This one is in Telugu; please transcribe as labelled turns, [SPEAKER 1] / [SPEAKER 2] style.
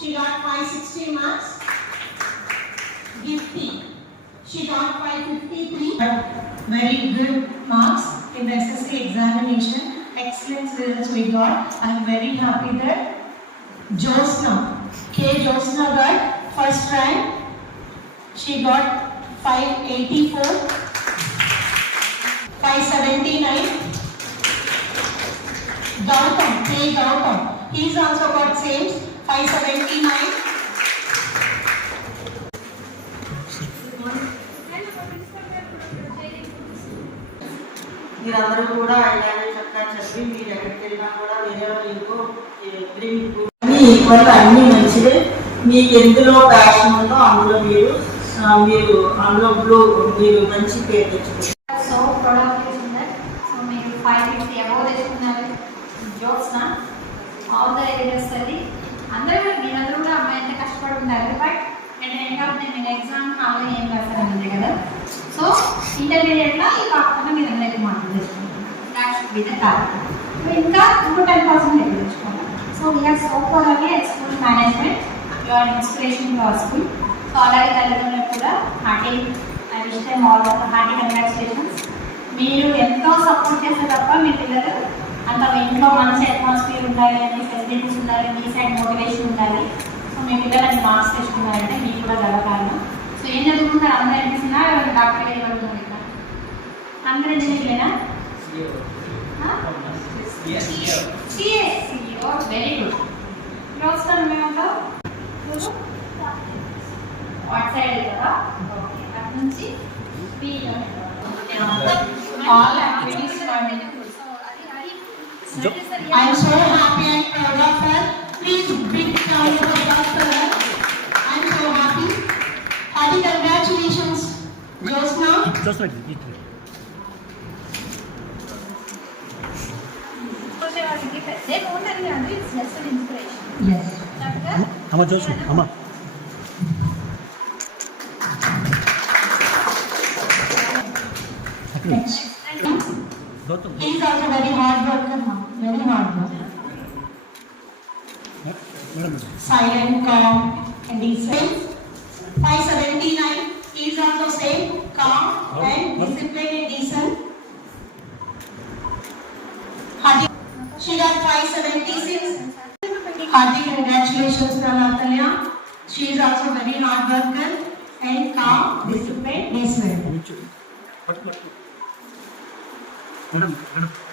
[SPEAKER 1] She got 560 marks. Gifty. She got 553. Very good marks in the SSC examination. Excellent results we got. I am very happy that Josna, K. Josna got first rank. She got 584, 579. Gautam, K. Gautam, he's also got same 579.
[SPEAKER 2] మీరందరూ కూడా ఇలాగే చక్కగా చెప్పి మీరు ఎక్కడికి వెళ్ళినా కూడా వేరే మీకు ఈక్వల్ అన్ని మంచిదే. మీకు ఎందులో ప్యాషన్ ఉందో అందులో మీరు మీరు అందులో బ్లూ మీరు మంచి పేరు తెచ్చుకుంటారు
[SPEAKER 3] సో ప్రొడక్ట్ చేసిందర్ సో మీరు ఫైవ్ ఫిఫ్టీ అబౌవ్ తెచ్చుకున్నారు. జోక్స్ నా ఆల్ ద ఏరియాస్ అది అందరూ మీరందరూ కూడా అమ్మాయి అంటే కష్టపడి ఉండాలి బట్ అండ్ ఆఫ్ నేను ఎగ్జామ్ హాల్లో ఏం రాశాను అంతే కదా. సో ఇంటర్మీడియట్లో ఈ కాకుండా మీరు అందరికీ మార్కులు తెచ్చుకుంటారు that should be the target ఇంకా ఇంకో టెన్ పర్సెంట్ ఎక్కువ తెచ్చుకోవాలి so we are so four అవి school management your inspiration your school so అలాగే తల్లిదండ్రులకు కూడా hearty I wish time all hearty congratulations మీరు ఎంతో సపోర్ట్ చేస్తే తప్ప మీ పిల్లలు అంత ఇంట్లో మంచి అట్మాస్ఫియర్ ఉండాలి అన్ని ఫెసిలిటీస్ ఉండాలి మీ సైడ్ మోటివేషన్ ఉండాలి. సో మీ పిల్లలు అన్ని మార్క్స్ తెచ్చుకున్నారంటే మీకు కూడా గర్వకారణం. సో ఏం చదువుకుంటారు? అందరూ అనిపిస్తున్నా డాక్టర్ గారు ఇవ్వడం ఇక్కడ? అందరూ CEO very good close term ఏమంటావు? వాట్ సైడ్ ఓకే నుంచి be all activities
[SPEAKER 1] I am so happy and proud of her. Please big round of applause for her. I am so happy. Hearty congratulations, Josna.
[SPEAKER 3] Josna, eat inspiration.
[SPEAKER 1] Yes.
[SPEAKER 4] Amma, Josna, Amma. Next.
[SPEAKER 1] दो तो please also very hard work करना वेरी हार्ड
[SPEAKER 4] वर्क
[SPEAKER 1] साइलेंट काम and discipline 579 is also same calm oh, and discipline and decent hearty she got 576 hearty congratulations Natalia she is also very hard worker and calm disciplined decent
[SPEAKER 4] Una mujer.